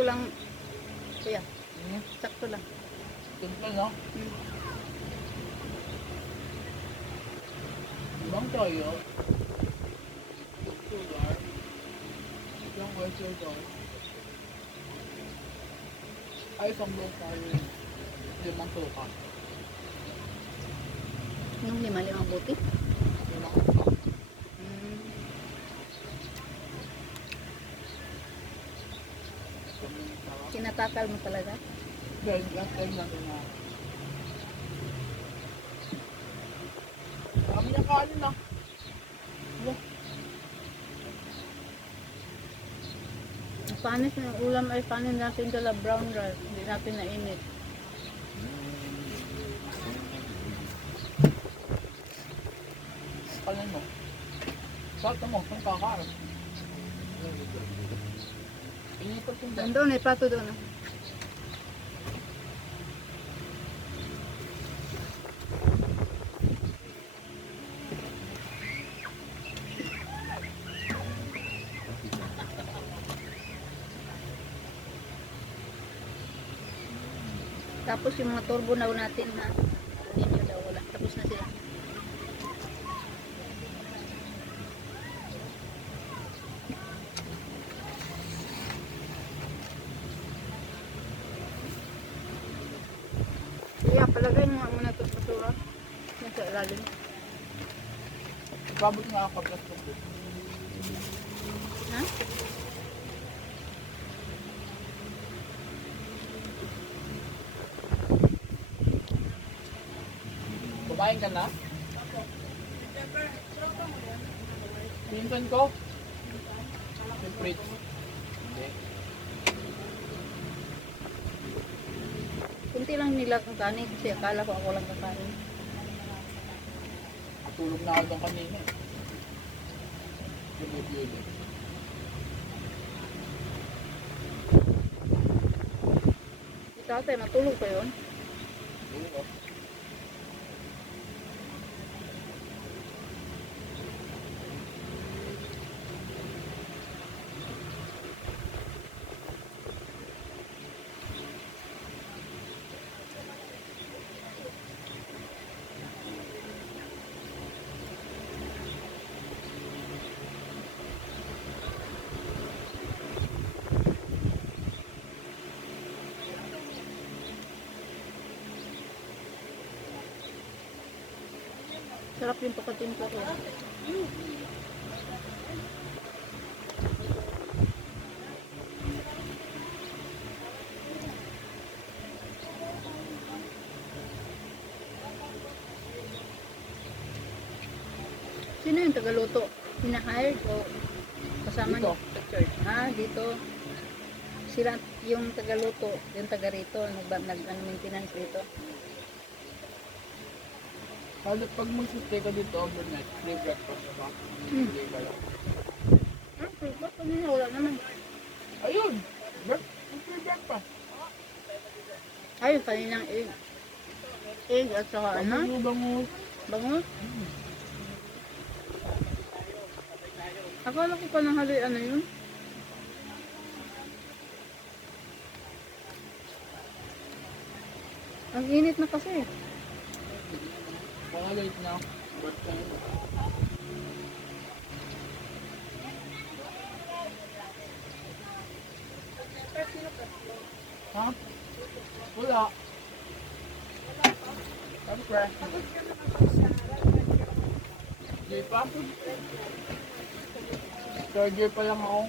sakto lang. Kuya, sakto lang. Simple, no? Ibang toyo. Sugar. Isang oyster sauce. Ay, isang low calorie. 5 suka. Yung limang buti. 5 suka. Tinatakal mo talaga? Dahil last time natin na. Kami niya kanin na. Panis ng ulam ay panin natin dala brown rice. Hindi natin nainit. Kanin mo. Salta mo, kung kakain. Inipat yung dyan. Doon, may plato doon. Tapos yung mga turbo na natin na kunin nyo daw, wala. Tapos na sila. Kaya palagay mo muna ito sa basura. Yan sa ilalim. Babot nga ako plus ko. Ha? Kumain ka na? Pinsan ko? Yung fridge. Hindi. Kunti lang nila kung kanin kasi akala ko ako lang kakain. Tulog na ako doon kanina. Lumipili. Si tatay, matulog pa yun? Oo. Sarap yung pagkatimpla ko. Sino yung tagaluto? Hina-hired o kasama Dito. niyo sa church? Ah, dito. Sila yung tagaluto, yung taga rito, maintenance dito. Kasi pag mag-stay ka dito overnight, free breakfast ka. Free ka lang. Ba't kanina wala naman? Ayun! Free breakfast. Ay, kaninang egg. Egg at saka ano? Ano bangus? Bangus? Akala ko pa nang haloy ano yun? Ang init na kasi. Baka late na. But ha? Wala. Siyempre. Di pa? Third year pa lang ako.